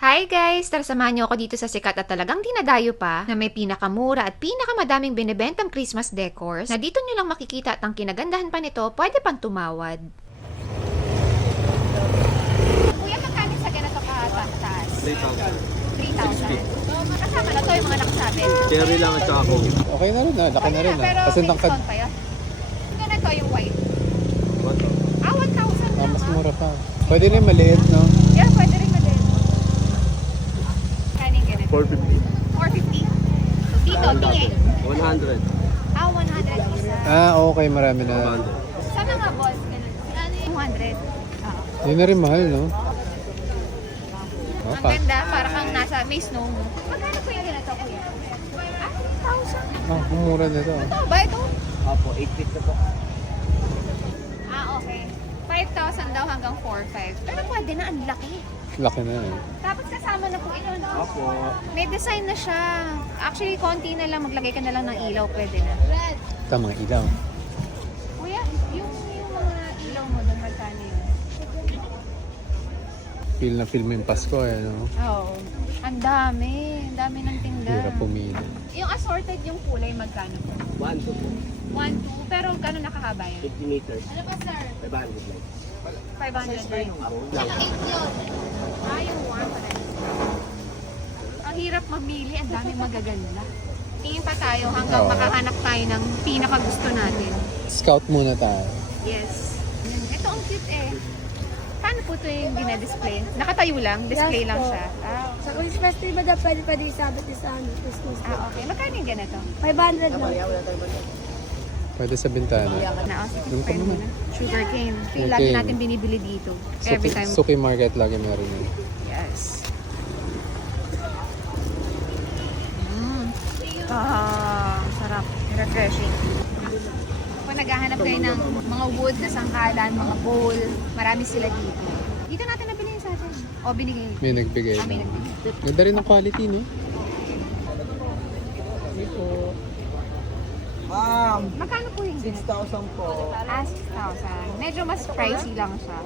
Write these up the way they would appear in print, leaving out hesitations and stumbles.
Hi guys! Tara samahan niyo ako dito sa sikat at talagang dinadayo pa na may pinakamura at pinakamadaming binibentang Christmas decors na dito niyo lang makikita at ang kinagandahan pa nito, pwede pang tumawad. Kuya, magkano sa ganito kataas? 3,000. 3,000. Kasama na to yung mga nakasabi. Cherry lang at saka coke. Okay na rin ah, laki na rin ah. Pero Kasi may tangkad. discount pa yun. Ganito yung white. What? 1,000 lang Mas ah. mura pa. Pwede rin maliit, no? Yeah, pwede rin madin. Kaning ganito. 450. 450. So, dito, tingin. 100. 100 isa. Okay, marami na. 100. Sa mga balls, ganun. Ano yung 200? Oo. Hindi na rin mahal, no? Ang ganda, para kang nasa may snow mo. Magkano po yung ganito, kuya? 1,000. Mura na ito. Ito ba ito? Opo, 8 feet na po. Okay. 5,000 daw hanggang 4,500. Pero pwede na, ang laki. Laki na eh. Tapos kasama na po ito, no? Opo. May design na siya. Actually, konti na lang. Maglagay ka na lang ng ilaw, pwede na. Tamang ilaw. Kuya, yung mga ilaw mo doon, magkano yun? Feel na feel mo yung Pasko eh, no? Oo. Ang dami. Ang dami ng tinda. Hirap pumili. Yung assorted yung kulay, magkano po? 1 to 1, 2. Pero gano'n nakakaba yan? 50 meters. Ano pa, sir? 500 lang. 500 din. Lang. Yung warm pa rin. Ang hirap mamili. Ang daming magaganda. Tingin pa tayo hanggang Oo. makahanap tayo ng pinakagusto natin. Scout muna tayo. Yes. Ito ang cute eh. Paano po ito yung dinadisplay? Nakatayo lang? Display Yes lang po. siya? Sa Christmas festival na pwede pa din sabit sa ano, Christmas. Okay. Magkano yung ganito? 500 lang. Pwede sa bintana. Sige, Yung pwede pa na. Sugar cane. Ito yung Okay. lagi natin binibili dito. Every time. Suki Market lagi meron yun. Yes. Sarap. Refreshing. Kung naghahanap kayo ng mga wood na sangkalan, mga bowl, marami sila dito. Dito natin nabili yung sa atin. O, binigay. May nagbigay May na. nagbigay. Ganda rin ng quality, no? Ma'am, Magkano po yung 6,000 po. 6,000. Medyo mas pricey lang siya.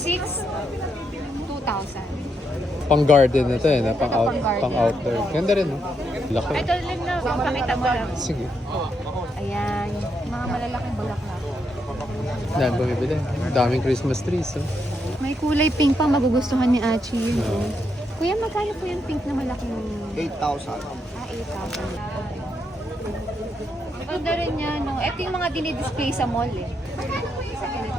2,000. Pang garden na to eh, na Ito, pang garden. pang outdoor. Ganda rin, no? Laki. Ito lang na, pakita mo lang. Sige. Ayan, mga malalaking bulaklak. Dahil bumibili. Daming Christmas trees, oh. May kulay pink pang magugustuhan ni Achi yun. Kuya, magkano po yung pink na malaking? 8,000. 8,000. Ganda rin yan, no? Ito yung mga dinidisplay sa mall, eh. Magkano po yung sa ganito?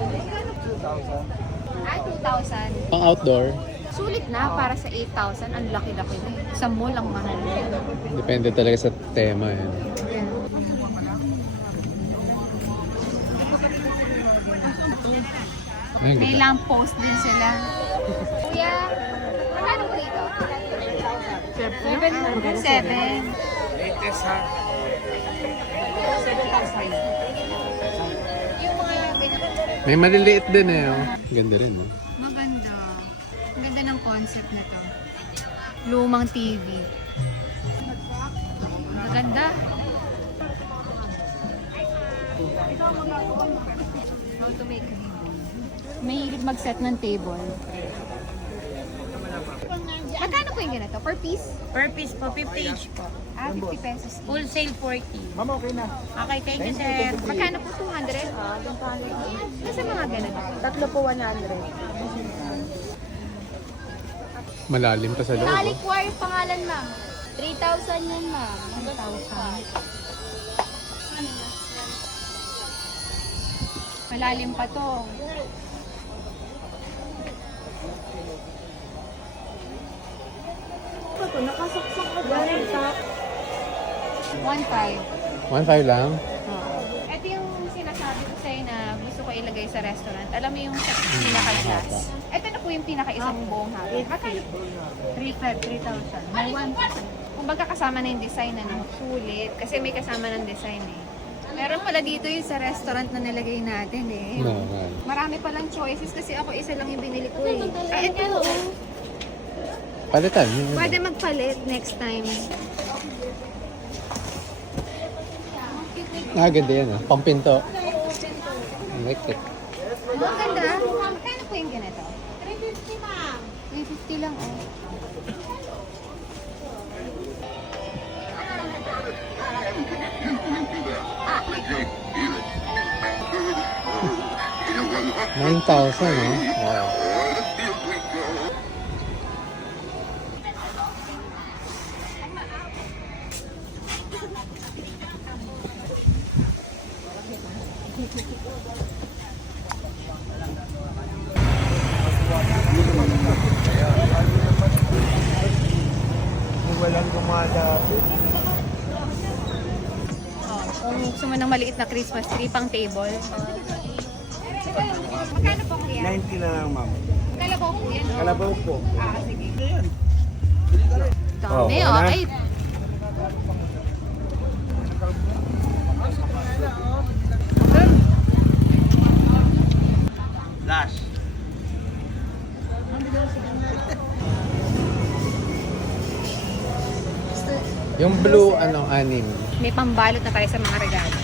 2,000. 2,000. Pang outdoor. Sulit na para sa 8,000. Ang laki-laki na. Sa mall ang mahal na yan. Depende talaga sa tema, eh. Ayun, May ganda. lamp post din sila. Kuya, magkano po dito? 7. Latest ha. Yung mga ganyan. May maliliit din eh, oh. Ganda rin, oh. Maganda. Ang ganda ng concept na to. Lumang TV. Maganda. How to make ribbon. May mag-set ng table. Magkano po yung ganito? Per piece? Per piece po, 50 each po. 50 pesos. Wholesale 40. Ma'am, okay na. Okay, thank you, sir. Magkano po? 200? Nasa mga ganito. Tatlo po 100. Malalim pa sa loob, oh. Aliquar yung pangalan, ma'am. 3,000 yan, ma'am. 1,000. Malalim pa to. Ito, nakasaksak ka ba? 1,500. 1,500 lang? Ito yung sinasabi ko sa'yo na gusto ko ilagay sa restaurant. Alam mo yung sa pinaka-glass. Ito na po yung pinaka-isang buong hapon. Magkano po? 3,000. May 1,000. Kung baga kasama na yung design, ano, sulit. Kasi may kasama ng design eh. Meron pala dito yung sa restaurant na nilagay natin eh. Naman. Marami palang choices kasi ako isa lang yung binili ko eh. Ay, ito. Palitan. Yun, yun. Pwede magpalit next time. Ganda yan, oh. Pampinto. I like it. Ang ganda. Magkano po yung ganito? 350 ma'am. 350 lang oh. 9,000, oh. Wow. Walang gumadabi. Oh, kung gusto mo ng maliit na Christmas tree pang table. Magkano po kuya? 90 na lang, ma'am. Kalabaw po yan, no? Kalabaw po. Ah, sige. Ayan. Dami, Oh, oh. wala. Ay, Last. Yung blue, ano, anim. may pambalot na tayo sa mga regalo.